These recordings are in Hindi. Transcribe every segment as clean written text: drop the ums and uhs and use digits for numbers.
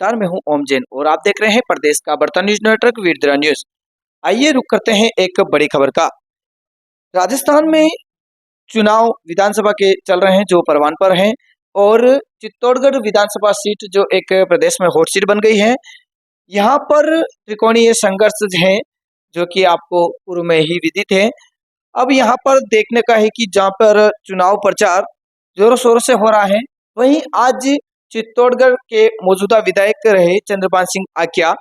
नमस्कार, मैं हूं ओम जैन और आप देख रहे हैं प्रदेश का बढ़ता न्यूज नेटवर्क वीरद्रा न्यूज। आइए रुक करते हैं एक बड़ी खबर का। राजस्थान में चुनाव विधानसभा के चल रहे हैं जो परवान पर हैं और चित्तौड़गढ़ विधानसभा सीट जो एक प्रदेश में हॉट सीट बन गई है। यहाँ पर त्रिकोणीय संघर्ष है जो कि आपको पूर्व में ही विदित है। अब यहाँ पर देखने का है कि जहाँ पर चुनाव प्रचार जोरों शोरों से हो रहा है, वहीं आज चित्तौड़गढ़ के मौजूदा विधायक रहे चंद्रपाल सिंह आक्या,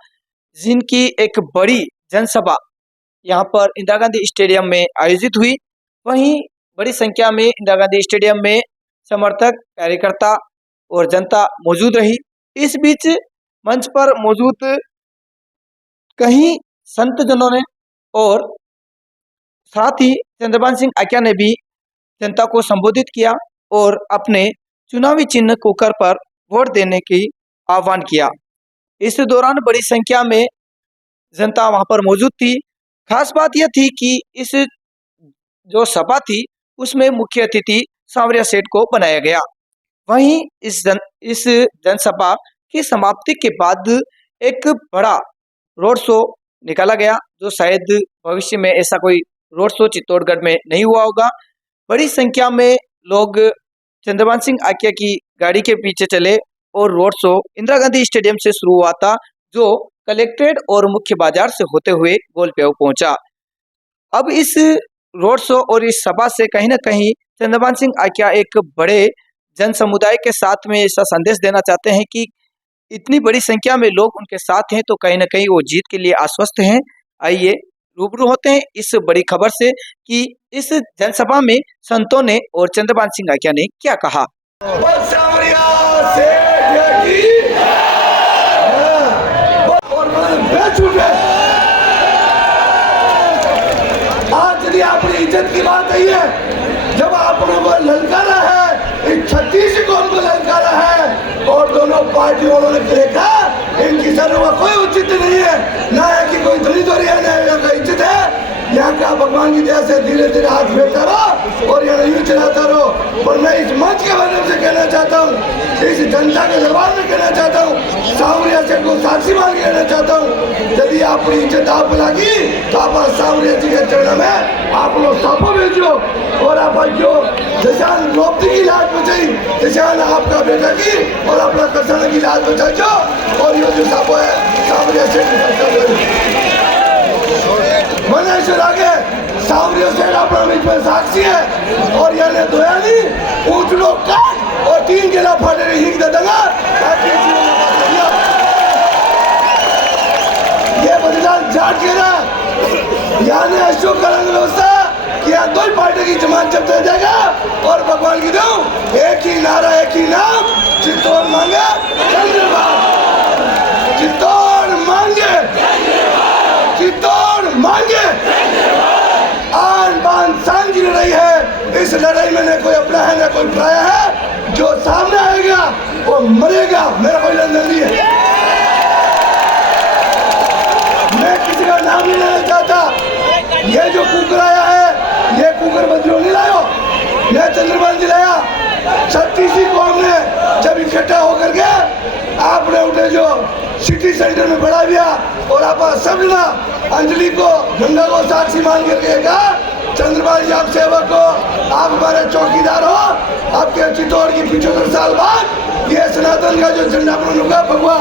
जिनकी एक बड़ी जनसभा यहाँ पर इंदिरा गांधी स्टेडियम में आयोजित हुई। वहीं बड़ी संख्या में इंदिरा गांधी स्टेडियम में समर्थक, कार्यकर्ता और जनता मौजूद रही। इस बीच मंच पर मौजूद कई संत जनों ने और साथ ही चंद्रपाल सिंह आक्या ने भी जनता को संबोधित किया और अपने चुनावी चिन्ह कुकर पर वोट देने की आह्वान किया। इस दौरान बड़ी संख्या में जनता वहां पर मौजूद थी। खास बात यह थी कि इस जो सभा थी उसमें मुख्य अतिथि सांवरिया सेठ को बनाया गया। वहीं इस जनसभा की समाप्ति के बाद एक बड़ा रोड शो निकाला गया, जो शायद भविष्य में ऐसा कोई रोड शो चित्तौड़गढ़ में नहीं हुआ होगा। बड़ी संख्या में लोग चंद्रपाल सिंह आक्या की गाड़ी के पीछे चले और road show Indira Gandhi stadium से शुरू हुआ था, जो कलेक्ट्रेट और मुख्य बाजार से होते हुए गोलपेव पहुंचा। अब इस रोड शो और इस सभा से कहीं ना कहीं चंद्रपाल सिंह आक्या एक बड़े जन समुदाय के साथ में ऐसा संदेश देना चाहते हैं कि इतनी बड़ी संख्या में लोग उनके साथ हैं तो कहीं ना कहीं वो जीत के लिए आश्वस्त हैं। आइए रूबरू होते हैं इस बड़ी खबर से कि इस जनसभा में संतों ने और चंद्रपाल सिंह आक्या ने क्या कहा। आज यदि अपनी इज्जत की बात आई है, जब आपने वो ललकारा है, इस 36 कौम को ललकारा है और दोनों पार्टियों वालों ने देखा इनकी सरों का कोई उचित नहीं है, ना है कि कोई धनी धोरी है, ना है कोई इज्जत है। यहाँ का भगवान की दया से धीरे धीरे हाथ फेरता रहो और यहाँ यूं चलाता रहो। पर मैं इस मंच के माध्यम से कहना चाहता हूँ, इस जनता के दरबार में कहना चाहता हूँ, सांवरिया सेठ को साक्षी मान के कहना चाहता हूँ, यदि अपनी इज्जत आप लगी तो आप सांवरिया जी के चरण में आप लोग साफो भेजो और आप जो निशान द्रौपदी की लाज बचाई, निशान आपका बेटा की और अपना कर्षण की लाज बचाओ और ये जो साफो है सांवरिया सेठ मनेश्वर आगे सांवरिया सेठ अपना बीच में साक्षी है और यानी दोया नहीं ऊंच लोग काट और 3 गिला फाटे हिंग दे देगा। ये बलिदान जाट के ना यानी अशोक करेंगे व्यवस्था कि यहाँ 2 पार्टी की जमात जब्त हो जाएगा और भगवान की दो एक ही नारा, एक ही नाम, चित्तौड़ मांगे चित्तौड़ मांगे, चित्तौड़ मांगे। आन बान शान की लड़ाई है, इस लड़ाई में न कोई अपना है न कोई पराया है, जो सामने आएगा वो मरेगा, मेरा कोई लंदन नहीं है। मैं किसी का नाम नहीं लेना चाहता, ये जो कुकर आया है ये कुकर बदलो नहीं लायो, मैं चंद्रपाल जी लाया। 36 कौम ने जब इकट्ठा होकर के आपने उठे जो सिटी सेंटर में बढ़ा दिया और आप सब ना अंजलि को, गंगा को साक्षी मान करके कहा चंद्रपाल जी आप सेवक हो, आप हमारे चौकीदार हो। आपके चित्तौड़ की 75 साल बाद ये सनातन का जो झंडा होगा भगवा,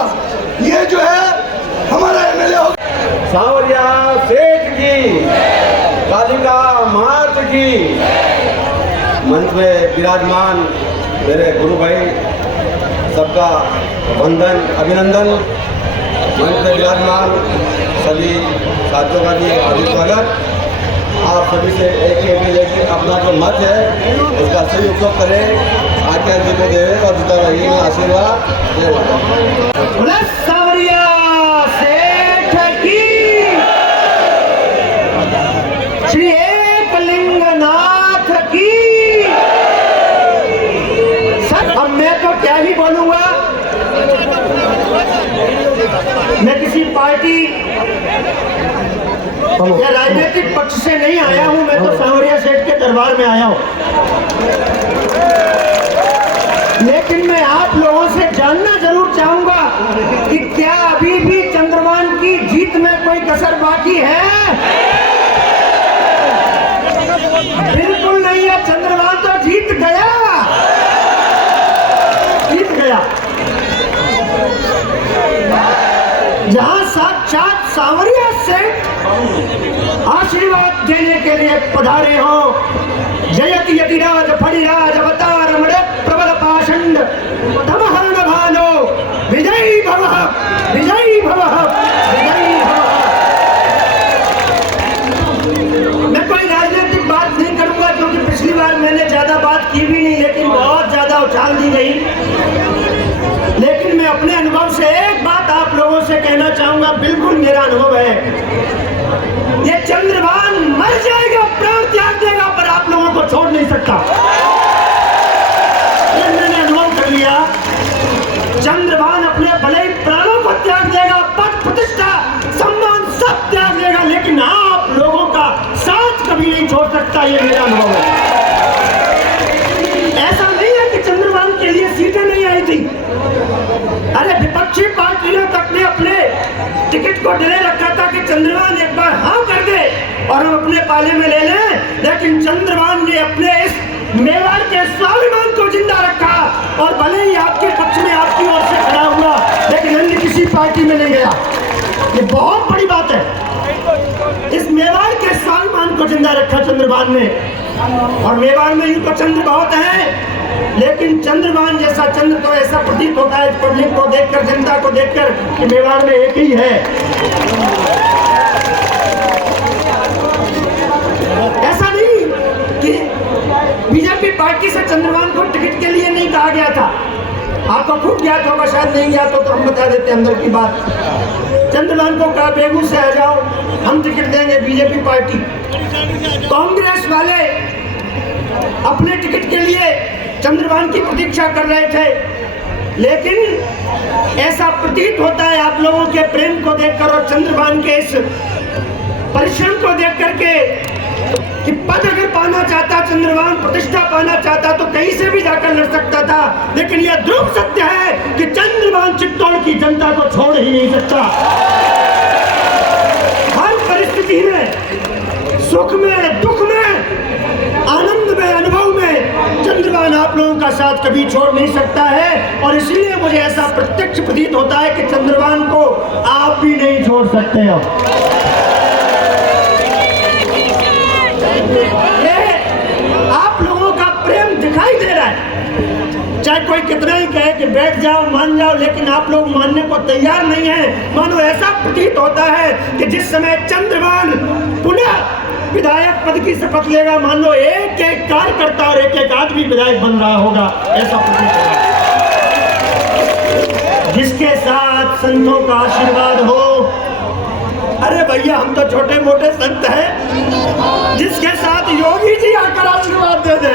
ये जो है हमारा एमएलए हो। सांवरिया सेठ की, कालिका मात की। मंच में विराजमान मेरे गुरु भाई सबका वंदन, अभिनंदन। मंच में विराजमान सभी साथियों का भी हार्दिक स्वागत। आप सभी से एक ही अपील है कि अपना जो मत है उसका सही उपयोग करें, आज्ञा जी को देवे और जितना रही आशीर्वाद। सांवरिया सेठ की, श्री एकलिंगनाथ की। अब मैं तो क्या ही बोलूंगा, मैं किसी पार्टी या राजनीतिक पक्ष से नहीं आया हूं, मैं तो सांवरिया सेठ के दरबार में आया हूं। लेकिन मैं आप लोगों से जानना जरूर चाहूंगा कि कोई कसर बाकी है? बिल्कुल नहीं है। चंद्रभान तो जीत गया, जीत गया। जहां साक्षात सांवरिया सेठ आशीर्वाद देने के लिए पधारे हो। जयति यतिराज फणिराज अवतार प्रबल पाषंड तमहरण भानो विजयी भवः विजयी भवः विजयी भवः। मैं कोई राजनीतिक बात नहीं करूंगा क्योंकि पिछली बार मैंने ज्यादा बात की भी नहीं, लेकिन बहुत ज्यादा उछाल दी गई। लेकिन मैं अपने अनुभव से एक बात आप लोगों से कहना चाहूंगा, बिल्कुल मेरा अनुभव है। ये चंद्रभान मर जाएगा, प्राण त्याग देगा, पर आप लोगों को छोड़ नहीं सकता। ये मैंने अनुभव कर लिया। चंद्रभान अपने भले ही प्राणों को त्याग देगा, पद प्रतिष्ठा सम्मान सब त्याग देगा, लेकिन आप लोगों का साथ कभी नहीं छोड़ सकता। ये मेरा अनुभव है। ऐसा नहीं है कि चंद्रभान के लिए सीटें नहीं आई थी। अरे विपक्षी पार्टियों तक ने अपने टिकट को डरे रखा था कि चंद्रभान एक बार हाँ कर दे और हम अपने पाले में ले लें, लेकिन चंद्रभान ने अपने इस मेवाड़ के स्वाभिमान को जिंदा रखा और भले ही आपके पक्ष में आपकी ओर से खड़ा हुआ, लेकिन अन्य किसी पार्टी में नहीं गया। ये बहुत बड़ी बात है। इस मेवाड़ के स्वाभिमान को जिंदा रखा चंद्रभान ने। और मेवाड़ में यूं तो चंद्र बहुत है, लेकिन चंद्रभान जैसा चंद्र तो ऐसा प्रतीत होता है पब्लिक को देखकर, जनता को देखकर, कि मेवाड़ में एक ही है। ऐसा नहीं कि बीजेपी पार्टी से चंद्रभान को टिकट के लिए नहीं कहा गया था। आपको खूब ज्ञात होगा, शायद नहीं ज्ञात हो तो हम बता देते अंदर की बात। चंद्रभान को कहा बेगू से आ जाओ, हम टिकट देंगे। बीजेपी पार्टी, कांग्रेस वाले अपने टिकट के लिए चंद्रभान की प्रतीक्षा कर रहे थे, लेकिन ऐसा प्रतीत होता है आप लोगों के प्रेम को देखकर और चंद्रभान के इस परिश्रम को देख करके कि पद अगर पाना चाहता चंद्रभान, प्रतिष्ठा पाना चाहता तो कहीं से भी जाकर लड़ सकता था, लेकिन यह ध्रुव सत्य है कि चंद्रभान चित्तौड़ की जनता को छोड़ ही नहीं सकता। हर परिस्थिति में, सुख में, दुख में, आनंद में, अनुभव में चंद्रभान आप लोगों का साथ कभी छोड़ नहीं सकता है। और इसलिए मुझे ऐसा प्रत्यक्ष प्रतीत होता है कि चंद्रभान को आप भी नहीं छोड़ सकते हो। आप लोगों का प्रेम दिखाई दे रहा है, चाहे कोई कितना ही कहे कि बैठ जाओ, मान जाओ, लेकिन आप लोग मानने को तैयार नहीं है। मानो ऐसा प्रतीत होता है कि जिस समय चंद्रभान पुनः विधायक पद की शपथ लेगा, मान लो एक एक कार्यकर्ता और एक एक आदमी विधायक बन रहा होगा, ऐसा प्रतीत होगा। जिसके साथ संतों का आशीर्वाद हो, अरे भैया हम तो छोटे मोटे संत हैं, जिसके साथ योगी जी आकर आशीर्वाद दे दे।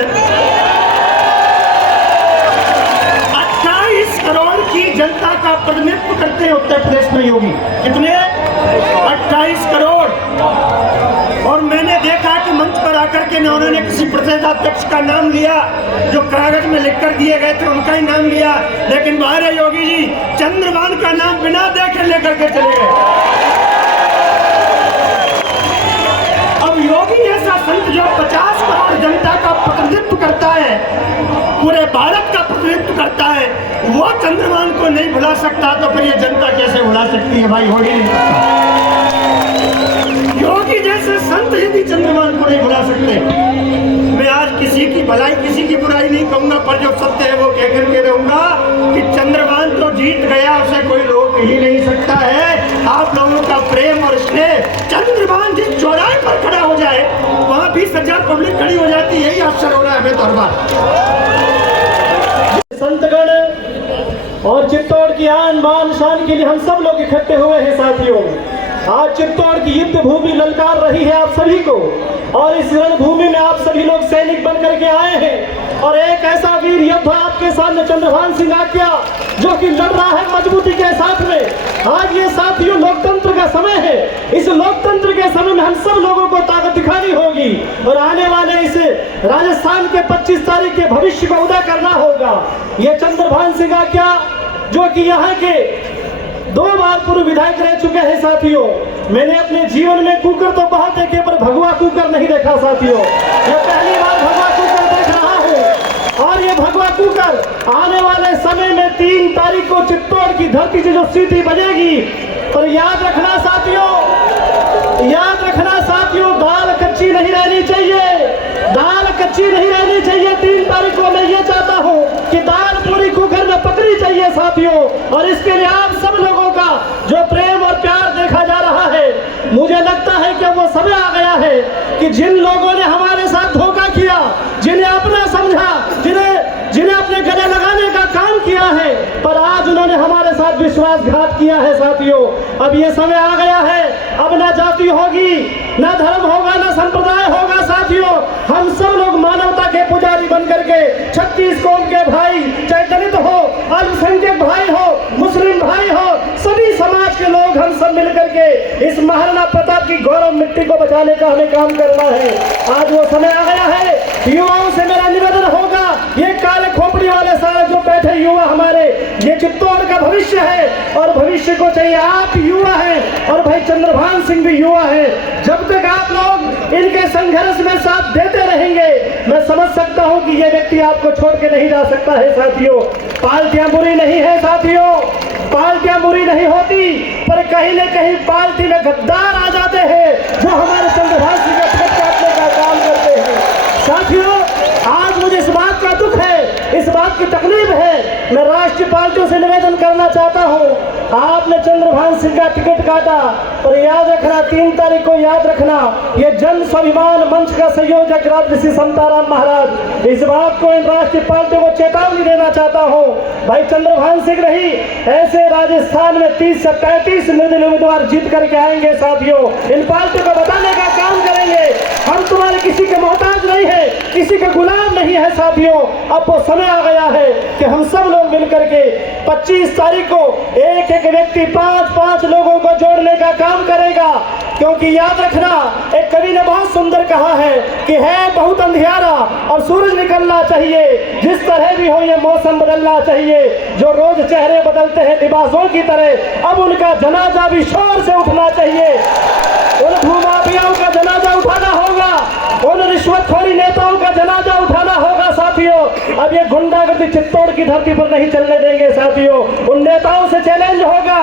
28 करोड़ की जनता का प्रतिनिधित्व करते हैं उत्तर प्रदेश में योगी। कितने? 28 करोड़। और मैंने देखा कि मंच पर आकर के ना उन्होंने किसी प्रदेशाध्यक्ष का नाम लिया, जो कागज में लिखकर दिए गए थे उनका ही नाम लिया, लेकिन बाहर है योगी जी चंद्रभान का नाम बिना देखे लेकर के चले गए। अब योगी जैसा संत जो 50 करोड़ जनता का प्रतिनिधित्व करता है, पूरे भारत का प्रतिनिधित्व करता है, वो चंद्रभान को नहीं भुला सकता तो फिर ये जनता कैसे भुला सकती है भाई? हो ही नहीं सकता। योगी जैसे संत यदि चंद्रभान को नहीं भुला सकते, मैं आज किसी की भलाई किसी की बुराई नहीं कहूंगा, पर जो सत्य है वो कहकर के रहूंगा कि चंद्रभान तो जीत गया, उसे कोई रोक ही नहीं सकता है। आप लोगों का प्रेम और स्नेह, चंद्रभान जिस चौराहे पर खड़ा हो जाए वहां 20,000 पब्लिक खड़ी हो जाती है, यही अवसर हो रहा है हमें तो हर बार। संतगण और चित्तौड़ की आन बान शान के लिए हम सब लोग इकट्ठे हुए हैं साथियों। आज चित्तौड़ की युद्ध भूमि ललकार रही है आप सभी को, और इस रणभूमि में आप सभी लोग सैनिक बन करके आए हैं, और एक ऐसा वीर योद्धा आपके सामने चंद्रभान सिंह आज्ञा जो कि लड़ रहा है मजबूती के साथ में। आज ये साथियों लोकतंत्र का समय है, इस लोकतंत्र के समय में हम सब लोगों को ताकत दिखानी होगी और आने वाले इस राजस्थान के 25 तारीख के भविष्य को उदय करना होगा। ये चंद्रभान सिंह आज्ञा जो कि यहाँ के 2 बार पूर्व विधायक रह चुके हैं साथियों, मैंने अपने जीवन में कुकर तो बहुत देखे पर भगवा कुकर नहीं देखा साथियों। ये पहली बार भगवा कुकर देख रहा हूँ और ये भगवा कुकर आने वाले समय में 3 तारीख को चित्तौड़ की धरती से जो सीटी बजेगी। पर याद रखना साथियों, दाल कच्ची नहीं रहनी चाहिए, दाल कच्ची नहीं रहनी चाहिए। 3 तारीख को मैं ये चाहता हूँ कि दाल पूरी कुकर में पकड़ी चाहिए साथियों। और इसके लिए आप सब लोगों का जो प्रेम और प्यार देखा जा रहा है, मुझे लगता है कि वो समय आ गया है कि जिन लोगों ने हमारे साथ धोखा किया, जिन्हें अपना समझा, जिन्हें अपने गले लगाने का काम किया है, पर आज उन्होंने हमारे साथ विश्वासघात किया है साथियों। अब ये समय आ गया है, अब ना जाति होगी, ना धर्म होगा, ना संप्रदाय होगा साथियों। हम सब लोग मानवता के पुजारी बन करके 36 कौम के भाई, चाहे दलित हो, अल्पसंख्यक भाई हो, मुस्लिम भाई हो, सभी समाज के लोग हम सब मिलकर के इस महाराणा प्रताप की गौरव मिट्टी को बचाने का हमें काम करना है। आज वो समय आ गया है। युवाओं से मेरा निवेदन होगा, ये काले खोपड़ी वाले सारे जो बैठे युवा हमारे, ये चित्तौड़ का भविष्य है और भविष्य को चाहिए। आप युवा हैं और भाई चंद्रभान सिंह भी युवा है। जब तक आप लोग इनके संघर्ष में साथ देते रहेंगे, मैं समझ सकता हूं कि ये व्यक्ति आपको छोड़ के नहीं जा सकता है साथियों। पार्टियां बुरी नहीं है साथियों, पार्टियां बुरी नहीं होती, पर कहीं न कहीं पार्टी में गद्दार आ जाते हैं जो हमारे चंद्रभान सिंह के टिकट काटने का काम करते हैं साथियों। आज मुझे इस बात का दुख है, इस बात की तकलीफ है। मैं राष्ट्रीय पार्टियों से निवेदन करना चाहता हूं, आपने चंद्रभान सिंह का टिकट काटा, पर याद रखना 3 तारीख को याद रखना, ये जन स्वाभिमान मंच का संयोजक राजऋषि समताराम महाराज, इस बात को इन राष्ट्रीय पार्टियों को चेतावनी देना चाहता हूं। भाई चंद्रभान सिंह नहीं, ऐसे राजस्थान में 30 से 35 निर्दलीय उम्मीदवार जीत करके आएंगे साथियों। इन पार्टियों को बताने का काम करेंगे, हम तुम्हारे किसी के मोहताज नहीं है, किसी के गुलाम नहीं है साथियों। अब वो समय आ गया है कि हम सब लोग मिलकर के 25 तारीख को एक व्यक्ति 5-5 लोगों को जोड़ने का काम करेगा। क्योंकि याद रखना, एक कवि ने बहुत सुंदर कहा है कि है बहुत अंधियारा और सूरज निकलना चाहिए, जिस तरह भी हो ये मौसम बदलना चाहिए। जो रोज चेहरे बदलते हैं लिबासों की तरह, अब उनका जनाजा भी शोर से उठना चाहिए। उन भूमाफियाओं का जनाजा उठाना होगा, उन रिश्वतखोरी नेताओं का जनाजा उठाना होगा साथियों। अब ये गुंडागर्दी चित्तौड़ की धरती पर नहीं चलने देंगे साथियों। उन नेताओं से चैलेंज होगा,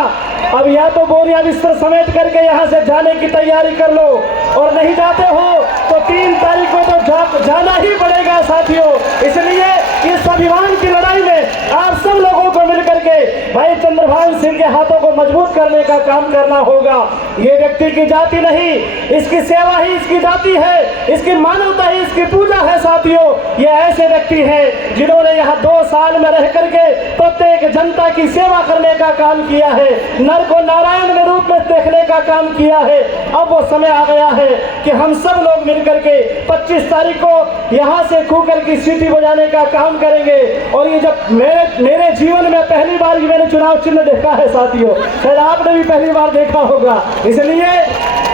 अब या तो बोरिया बिस्तर समेट करके यहाँ से जाने की तैयारी कर लो, और नहीं जाते हो तो 3 तारीख को तो जाना ही पड़ेगा साथियों। इसलिए इस स्वाभिमान की लड़ाई में आप सब लोगों को मिलकर के भाई चंद्रभान सिंह के हाथों को मजबूत करने का काम करना होगा। ये व्यक्ति की जाति नहीं, इसकी सेवा ही इसकी जाति है, इसकी मानवता ही इसकी पूजा है साथियों। ये ऐसे व्यक्ति हैं जिन्होंने यहाँ 2 साल में रह करके प्रत्येक जनता की सेवा करने का काम किया है, नर को नारायण के रूप में देखने का काम किया है। अब वो समय आ गया है कि हम सब लोग मिलकर के 25 तारीख को यहाँ से कुकर की सीटी बजाने का काम करेंगे। और ये जब मेरे जीवन में पहली बार मैंने चुनाव चिन्ह देखा है साथियों, शायद आपने भी पहली बार देखा होगा। इसलिए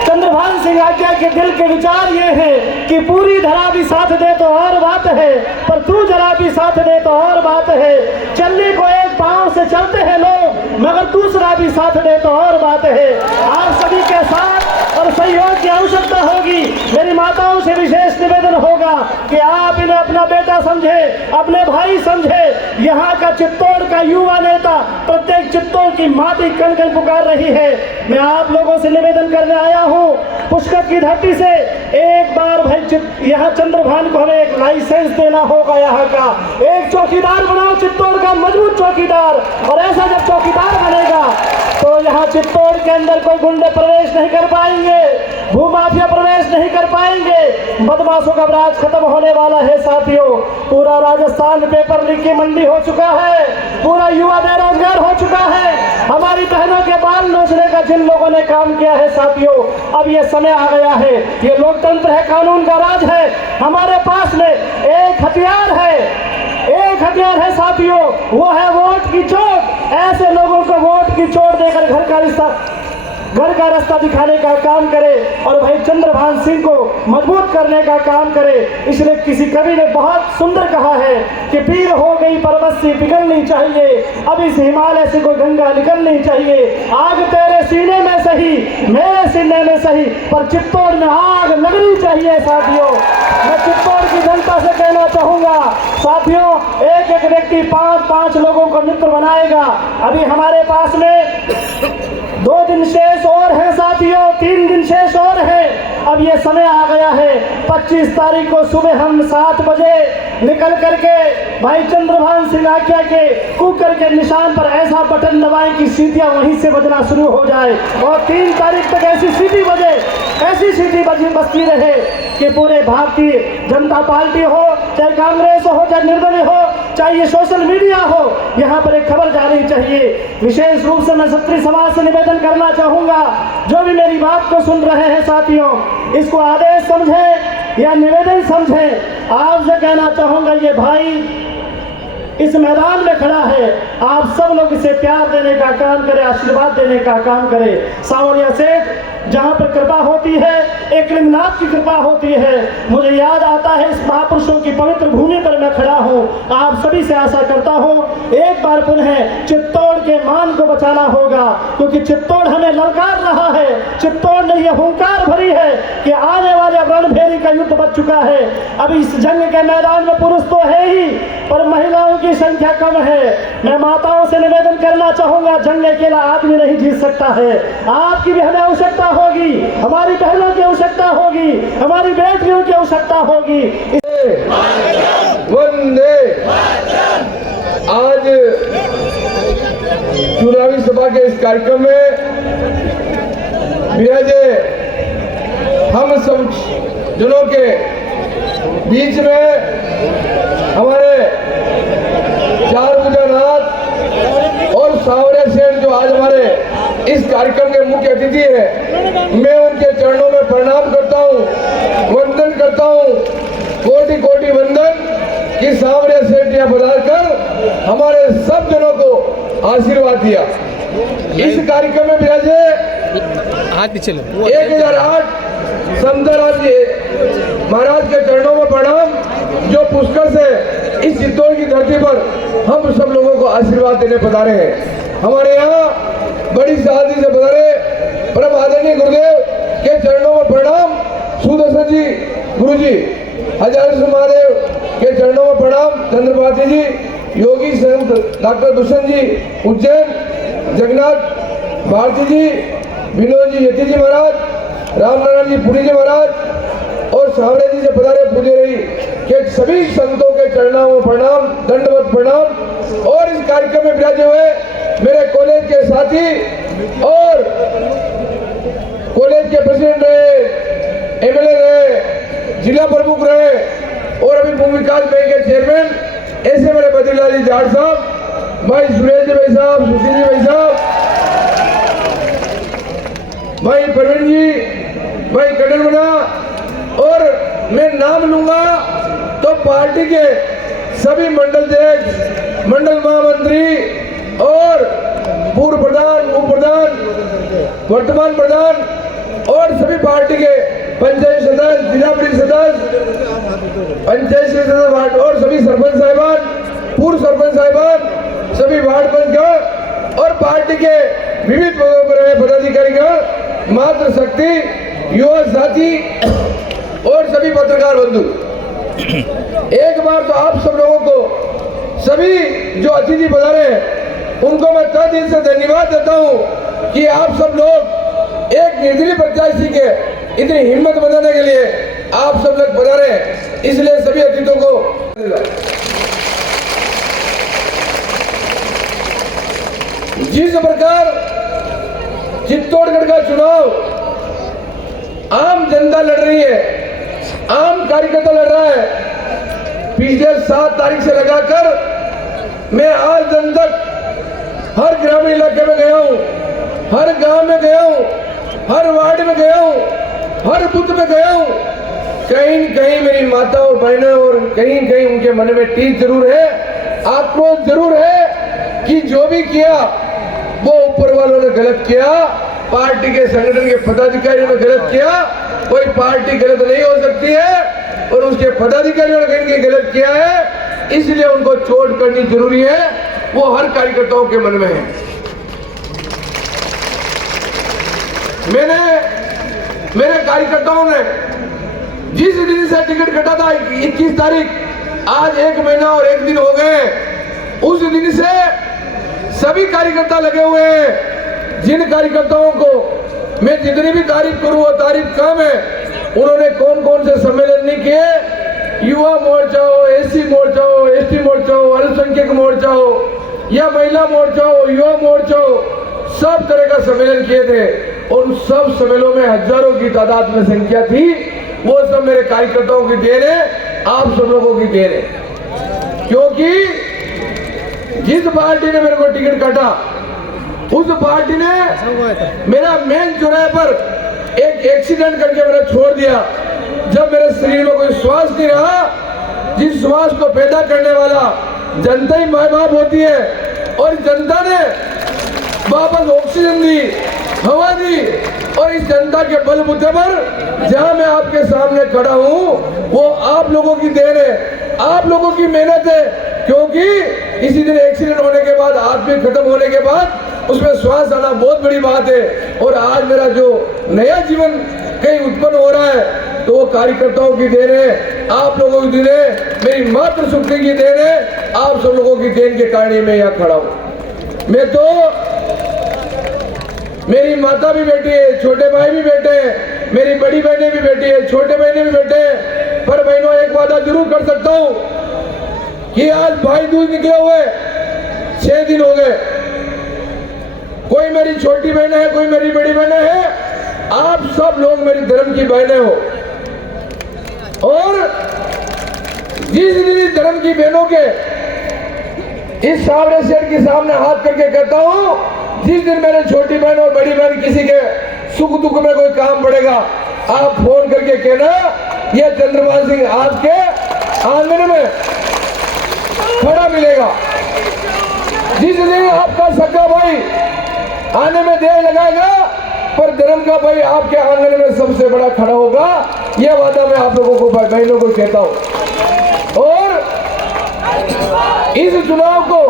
चंद्रभान सिंह आज्ञा के दिल के विचार ये हैं कि पूरी धरा भी साथ दे तो और बात है, पर तू जरा भी साथ दे तो और बात है। चलने को एक पांव से चलते हैं लोग, मगर दूसरा भी साथ दे तो और बात है। आप सभी के साथ और सहयोग की आवश्यकता होगी। मेरी माताओं से विशेष निवेदन होगा कि आप इन्हें अपना बेटा समझे, अपने भाई समझे। यहाँ का चित्तौड़ का युवा नेता प्रत्येक चित्तौड़ की माटी कण कण पुकार रही है। मैं आप लोगों से निवेदन करने आया हूँ, पुष्कर की धरती से एक बार भाई यहाँ चंद्रभान को हमें एक लाइसेंस देना होगा। यहाँ का एक चौकीदार बनाओ, चित्तौड़ का मजबूत चौकीदार। और ऐसा जब चौकीदार बनेगा तो यहाँ चित्तौड़ के अंदर कोई गुंडे प्रवेश नहीं कर पाएंगे, भूमाफिया प्रवेश नहीं कर पाएंगे, बदमाशों का राज खत्म होने वाला है साथियों। पूरा राजस्थान पेपर लीक की मंडी हो चुका है, पूरा युवा बेरोजगार हो चुका है। हमारी बहनों के बाल नोचने का जिन लोगों ने काम किया है साथियों, अब ये समय आ गया है। ये लोकतंत्र है, कानून का राज है। हमारे पास में एक हथियार है साथियों, वो है वोट की चोट। ऐसे लोगों को वोट की चोट देकर घर का रिश्ता घर का रास्ता दिखाने का काम करे और भाई चंद्रभान सिंह को मजबूत करने का काम करे। इसलिए किसी कवि ने बहुत सुंदर कहा है कि पीर हो गई पर्वत से पिघलनी चाहिए, अब इस हिमालय से कोई गंगा निकलनी चाहिए। आग तेरे सीने में सही, मेरे सीने में सही, पर चित्तौड़ में आग लगनी चाहिए। साथियों, मैं चित्तौड़ की जनता से कहना चाहूंगा, साथियों, एक एक व्यक्ति 5-5 लोगों को मित्र बनाएगा। अभी हमारे पास में 2 दिन शेष और है साथियों, 3 दिन शेष और है। अब ये समय आ गया है 25 तारीख को सुबह हम 7 बजे निकल करके भाई चंद्रभान सिंह आख्या के कुकर के निशान पर ऐसा बटन दबाएं कि सीटियां वहीं से बजना शुरू हो जाए और 3 तारीख तक ऐसी सीटी बजे, ऐसी सीटी बजती रहे कि पूरे भारतीय जनता पार्टी हो, चाहे कांग्रेस हो, चाहे निर्दलीय हो, चाहे ये सोशल मीडिया हो, यहाँ पर एक खबर जानी चाहिए। विशेष रूप से मैं क्षत्रिय समाज से निवेदन करना चाहूंगा, जो भी मेरी बात को सुन रहे हैं साथियों, इसको आदेश समझें या निवेदन समझें। आपसे कहना चाहूंगा, ये भाई इस मैदान में खड़ा है, आप सब लोग इसे प्यार देने का काम करें, आशीर्वाद देने का काम करें। सांवरिया सेठ जहाँ पर कृपा होती है, एक लिंगनाथ की कृपा होती है। मुझे याद आता है इस महापुरुषों की पवित्र भूमि पर मैं खड़ा हूँ। आप सभी से आशा करता हूँ एक बार पुनः चित्तौड़ के मान को बचाना होगा, क्योंकि चित्तौड़ हमें ललकार रहा है। चित्तौड़ ने यह हुंकार भरी है कि आने वाले रणभेरी का युद्ध बच चुका है। अब इस जंग के मैदान में पुरुष तो है ही, पर महिलाओं की संख्या कम है। मैं माताओं से निवेदन करना चाहूंगा, जंग अकेला आदमी नहीं जीत सकता है। आपकी भी हमें आवश्यकता होगी, हमारी बहनों की आवश्यकता होगी, हमारी बेटियों की आवश्यकता होगी। वंदे आज चुनावी सभा के इस कार्यक्रम में विराजे हम सब जनों के बीच में हमारे चार भुजानाथ और सांवरिया सेठ जो आज हमारे इस कार्यक्रम के मुख्य अतिथि है, मैं उनके चरणों में प्रणाम करता हूँ, वंदन करता हूँ। कोटि कोटि वंदन कि सांवरिया सेठ यहाँ पधार कर हमारे सब जनों को आशीर्वाद दिया। इस कार्यक्रम में विराजे 1008 समदराज जी महाराज के चरणों में प्रणाम, जो पुष्कर से इस चित्तौड़ की धरती पर हम सब लोगों को आशीर्वाद देने पधारे हैं। हमारे यहाँ बड़ी शादी से पधारे परम आदरणीय गुरुदेव के चरणों में प्रणाम, सुदर्शन जी गुरु जी, हजारेश्वर महादेव के चरणों में प्रणाम, चंद्रभाती जी, योगी संत डॉक्टर दुष्यंत जी उज्जैन, जगन्नाथ भारती जी, विनोद जी यति जी महाराज, रामनारायण जी पुरी जी महाराज और सांवरिया जी से पधारे पूजे रही के सभी संतों के चरणों में प्रणाम, दंडवत प्रणाम। और इस कार्यक्रम में विराजे हुए मेरे कॉलेज के साथी और कॉलेज के प्रेसिडेंट रहे, एमएलए रहे, जिला प्रमुख रहे और अभी भूमि विकास बैंक के चेयरमैन, ऐसे मेरे बद्रीलाल जी जाट साहब, भाई सुरेश जी भाई साहब, सुशील जी भाई साहब, भाई प्रवीण जी, भाई कटन बना, और मैं नाम लूंगा तो पार्टी के सभी मंडल अध्यक्ष, मंडल महामंत्री और पूर्व प्रधान, उप प्रधान, वर्तमान प्रधान और सभी पार्टी के पंचायत सदस्य, जिला परिषद सदस्य, पंचायत सदस्य और सभी सरपंच साहिबान, पूर्व सरपंच साहिबान, सभी वार्ड पंच और पार्टी के विविध पदों पर रहे पदाधिकारी, मातृ शक्ति, युवा साथी और सभी पत्रकार बंधु, एक बार तो आप सब लोगों को, सभी जो अतिथि पधारे हैं उनको मैं तहे दिल से धन्यवाद देता हूं कि आप सब लोग एक निर्दलीय प्रत्याशी के इतनी हिम्मत बनाने के लिए आप सब लोग पधारे हैं। इसलिए सभी अतिथियों को जिस प्रकार चित्तौड़गढ़ का चुनाव आम जनता लड़ रही है, आम कार्यकर्ता लड़ रहा है, पिछले 7 तारीख से लगाकर मैं आज दिन तक हर ग्रामीण इलाके में गया हूँ, हर गांव में गया हूँ, हर वार्ड में गया हूँ, हर बूथ में गया हूँ। कहीं न कहीं मेरी माता और बहनें और कहीं न कहीं उनके मन में टीस जरूर है, आक्रोश जरूर है कि जो भी किया वो ऊपर वालों ने गलत किया, पार्टी के संगठन के पदाधिकारियों ने गलत किया, कोई पार्टी गलत नहीं हो सकती है और उसके पदाधिकारियों ने कहीं गलत किया है, इसलिए उनको चोट करनी जरूरी है, वो हर कार्यकर्ताओं के मन में है। मेरे कार्यकर्ताओं ने जिस दिन से टिकट कटा था 21 तारीख, आज 1 महीना और 1 दिन हो गए, उस दिन से सभी कार्यकर्ता लगे हुए हैं। जिन कार्यकर्ताओं को मैं जितनी भी तारीफ करूं वो तारीफ कम है। उन्होंने कौन कौन से सम्मेलन नहीं किए, युवा मोर्चा हो, एससी मोर्चा हो, एसटी मोर्चा हो, अल्पसंख्यक मोर्चा हो या महिला मोर्चा हो, युवा मोर्चा हो, सब तरह का सम्मेलन किए थे। उन सब सम्मेलनों में हजारों की तादाद में संख्या थी, वो सब मेरे कार्यकर्ताओं की देन है, आप सब लोगों की देन है। क्योंकि जिस पार्टी ने मेरे को टिकट काटा, उस पार्टी ने मेरा मेन चौराहे पर एक एक्सीडेंट करके मेरा छोड़ दिया। जब मेरे शरीर में कोई श्वास नहीं रहा, जिस श्वास को पैदा करने वाला जनता ही माँ बाप होती है, और जनता ने वापस ऑक्सीजन दी, हवा दी, और इस जनता के बलबूते पर जहां मैं आपके सामने खड़ा हूं वो आप लोगों की देन है, आप लोगों की मेहनत है। क्योंकि इसी दिन एक्सीडेंट होने के बाद, आदमी खत्म होने के बाद उसमें श्वास आना बहुत बड़ी बात है, और आज मेरा जो नया जीवन कहीं उत्पन्न हो रहा है तो वो कार्यकर्ताओं की देन है, आप लोगों की देन है, मेरी मातृ शक्ति की देन है, आप सब लोगों की देन के कारण मैं यहाँ खड़ा हूँ। मैं तो, मेरी माता भी बैठी है, छोटे भाई भी बैठे हैं, मेरी बड़ी बहनें भी बैठी है, छोटे बहनें भी बैठे हैं, पर बहनों एक वादा जरूर कर सकता हूँ कि आज भाई दूज निकले हुए 6 दिन हो गए। कोई मेरी छोटी बहनें है, कोई मेरी बड़ी बहनें है, आप सब लोग मेरी धर्म की बहनें हो, और जिस दिन इस धर्म की बहनों के इस सामने शेर के सामने हाथ करके कहता हूँ, जिस दिन मेरे छोटी बहन और बड़ी बहन किसी के सुख दुख में कोई काम पड़ेगा, आप फोन करके कहना ये चंद्रमान सिंह आपके आंगन में खड़ा मिलेगा। जिस दिन आपका सगा भाई आने में देर लगाएगा, पर धर्म का भाई आपके आंगन में सबसे बड़ा खड़ा होगा, यह वादा मैं आप लोगों को, बहनों को कहता हूं। और इस चुनाव को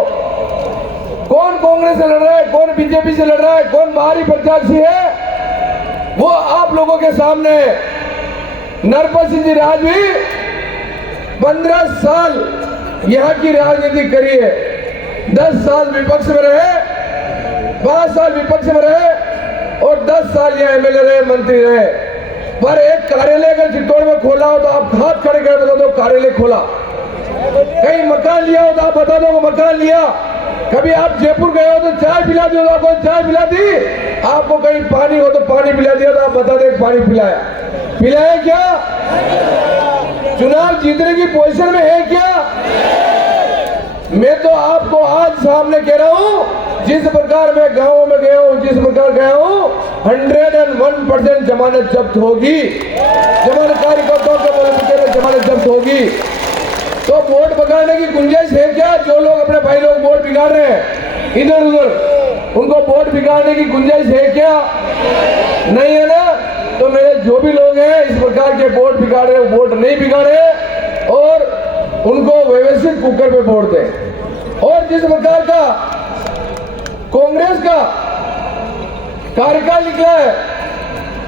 कौन कांग्रेस से लड़ रहा है, कौन बीजेपी से लड़ रहा है, कौन बाहरी प्रत्याशी है, वो आप लोगों के सामने है। नरपत सिंह जी राज भी 15 साल यहाँ की राजनीति करी है, 10 साल विपक्ष में रहे, 5 साल विपक्ष में रहे, और 10 साल यहाँ एमएलए रहे, मंत्री रहे। पर एक कार्यालय अगर चित्तौड़ में खोला हो तो आप हाथ खड़े कर बता दो कार्यालय खोला। कहीं मकान लिया हो तो आप बता दो मकान लिया। कभी आप जयपुर गए हो तो चाय पिला दी हो तो आपको चाय पिला दी, आपको कहीं पानी हो तो पानी पिला दिया तो आप बता दें पानी पिलाया। पिलाया क्या? चुनाव जीतने की पोजीशन में है क्या? मैं तो आपको आज सामने कह रहा हूं, जिस प्रकार मैं गांवों में गया हूं, जिस प्रकार गया हूं, 101% जमानत जब्त होगी, जमानत कार्यकर्ताओं के बलबूते में जमानत जब्त होगी। तो वोट बिगाड़ने की गुंजाइश है क्या? जो लोग अपने भाई लोग वोट बिगाड़ रहे हैं इधर उधर, उनको वोट बिगाड़ने की गुंजाइश है क्या? नहीं है ना? तो मेरे जो भी लोग हैं इस प्रकार के वोट बिगाड़ रहे, वोट नहीं बिगाड़े और उनको व्यवस्थित कुकर पे वोट दें। और जिस प्रकार का कांग्रेस का कार्यकाल निकला है,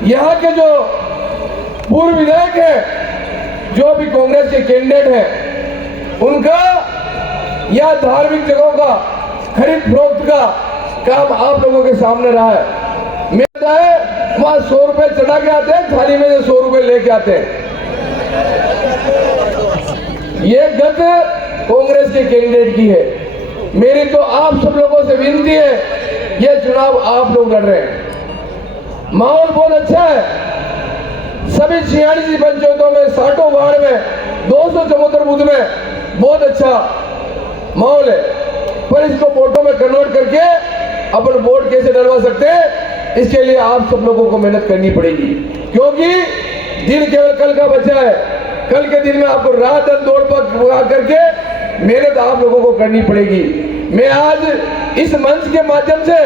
यहाँ के जो पूर्व विधायक हैं, जो भी कांग्रेस के कैंडिडेट हैं, उनका या धार्मिक जगहों का खरीद फरोख्त का काम आप लोगों के सामने रहा है। मिलता है वहां 100 रुपए चढ़ा के आते हैं, थाली में से 100 रुपए लेके आते हैं। ये गत कांग्रेस के कैंडिडेट की है। मेरी तो आप सब लोगों से विनती है, ये चुनाव आप लोग लड़ रहे हैं, माहौल बहुत अच्छा है। सभी 46 पंचायतों में, 60 वार्ड में, 274 बूथ में बहुत अच्छा माहौल है। पर इसको वोटों में कन्वर्ट करके अपन वोट कैसे डलवा सकते हैं, इसके लिए आप सब लोगों को मेहनत करनी पड़ेगी। क्योंकि दिन केवल कल का बचा है, कल के दिन में आपको रात दिन दौड़ पर करके मेहनत आप लोगों को करनी पड़ेगी। मैं आज इस मंच के माध्यम से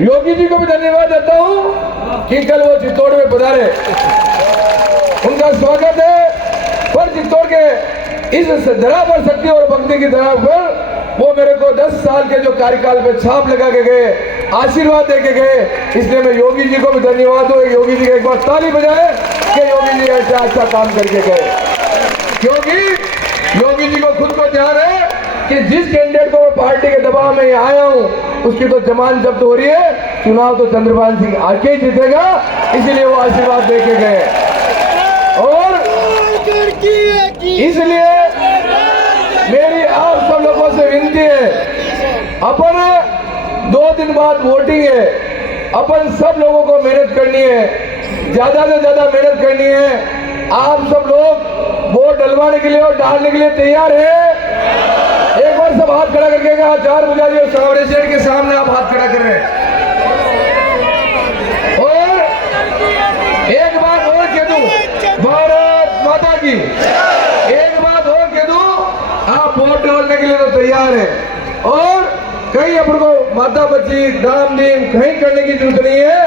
योगी जी को भी धन्यवाद देता हूं कि कल वो चित्तौड़ में पधारे, उनका स्वागत है। पर चित्तौड़ के इस धरा पर शक्ति और भक्ति की धरा पर वो मेरे को 10 साल के जो कार्यकाल पे छाप लगा के गए, आशीर्वाद दे के गए, इसलिए मैं योगी जी को भी धन्यवाद दूं। योगी जी का एक बार ताली बजाए कि योगी जी ऐसा अच्छा काम करके गए, क्योंकि योगी जी को खुद को ध्यान है कि जिस कैंडिडेट को मैं पार्टी के दबाव में आया हूं उसकी तो जमानत जब्त हो रही है, चुनाव तो चंद्रभान सिंह आके जीतेगा, इसलिए वो आशीर्वाद दे के गए। और इसलिए मेरी आप सब लोगों से विनती है, अपन 2 दिन बाद वोटिंग है, अपन सब लोगों को मेहनत करनी है, ज्यादा से ज्यादा मेहनत करनी है। आप सब लोग वोट डलवाने के लिए और डालने के लिए तैयार है? एक बार सब हाथ खड़ा करके कहा, 4 पुजारी और सावरे शेठ के सामने आप हाथ खड़ा कर रहे हैं। और एक बात और कह दूं, भारत माता की, एक बात और कह दूं, आप वोट डालने के लिए तो तैयार है, और कहीं अपन को माता बच्ची दाम नीम कहीं करने की जरूरत नहीं है,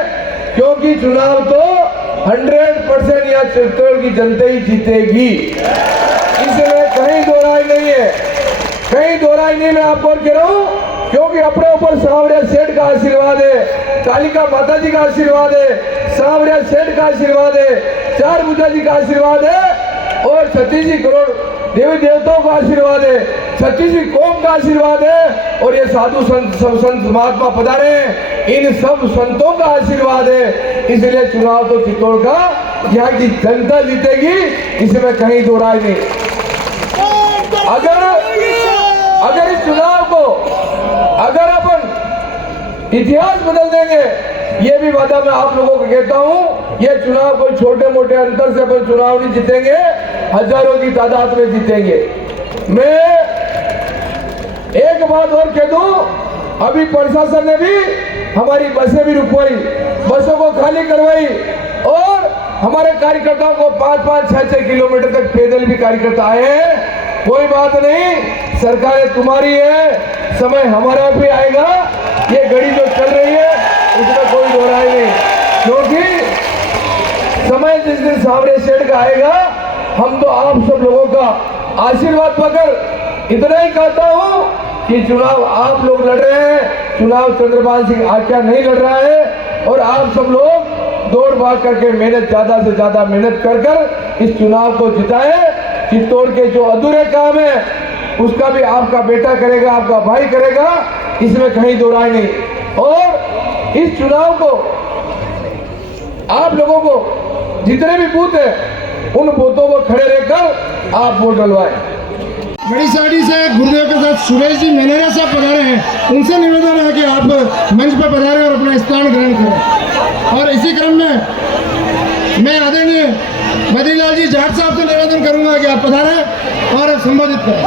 क्योंकि चुनाव तो 100% यहाँ चित्तौड़ की जनता ही जीतेगी, इसमें कहीं दो राय नहीं है, कहीं दो राय नहीं। मैं आपको और कह रहा हूँ, क्योंकि अपने ऊपर सांवरिया सेठ का आशीर्वाद है, कालिका माता जी का आशीर्वाद है, सांवरिया सेठ का आशीर्वाद है, 4 भुजा जी का आशीर्वाद है, और 36 करोड़ देवी देवताओं का आशीर्वाद है, 36 कौम का आशीर्वाद है, और ये साधु संत महात्मा पधारे हैं, इन सब संतों का आशीर्वाद है। इसलिए चुनाव तो चित्तौड़ का यहाँ की जनता जीतेगी, इसमें कहीं दो राय नहीं। अगर इस चुनाव को अगर अपन इतिहास बदल देंगे, ये भी वादा मैं आप लोगों को कहता हूं, ये चुनाव कोई छोटे मोटे अंतर से अपन चुनाव नहीं जीतेंगे, हजारों की तादाद में जीतेंगे। मैं एक बात और कह दूं, अभी प्रशासन ने भी हमारी बसें भी रुकवाई, बसों को खाली करवाई, और हमारे कार्यकर्ताओं को 5-5, 6-6 किलोमीटर तक पैदल भी कार्यकर्ता आए हैं। कोई बात नहीं, सरकारें तुम्हारी है, समय हमारा भी आएगा, ये घड़ी जो चल रही है उसमें कोई दो राय नहीं, क्योंकि समय जिस दिन सांवरे सेठ का आएगा, हम तो आप सब लोगों का आशीर्वाद पाकर इतना ही कहता हूं कि चुनाव आप लोग लड़ रहे हैं, चुनाव चंद्रभान सिंह आख्या नहीं लड़ रहा है, और आप सब लोग दौड़ भाग करके मेहनत, ज्यादा से ज्यादा मेहनत कर इस चुनाव को जिताए। चित्तौड़ के जो अधूरे काम है उसका भी आपका बेटा करेगा, आपका भाई करेगा, इसमें कहीं दो राय नहीं। और इस चुनाव को आप लोगों को जितने भी बूथ है उन बूथों को खड़े रहकर आप वोट डलवाएं। बड़ी साड़ी से गुरुदेव के साथ सुरेश जी मेनेरा साहब पधारे हैं, उनसे निवेदन है कि आप मंच पर पधारें और अपना स्थान ग्रहण करें। और इसी क्रम में मैं आदरणीय बद्रीलाल जी जाट साहब से निवेदन करूंगा कि आप पधारें और संबोधित करें।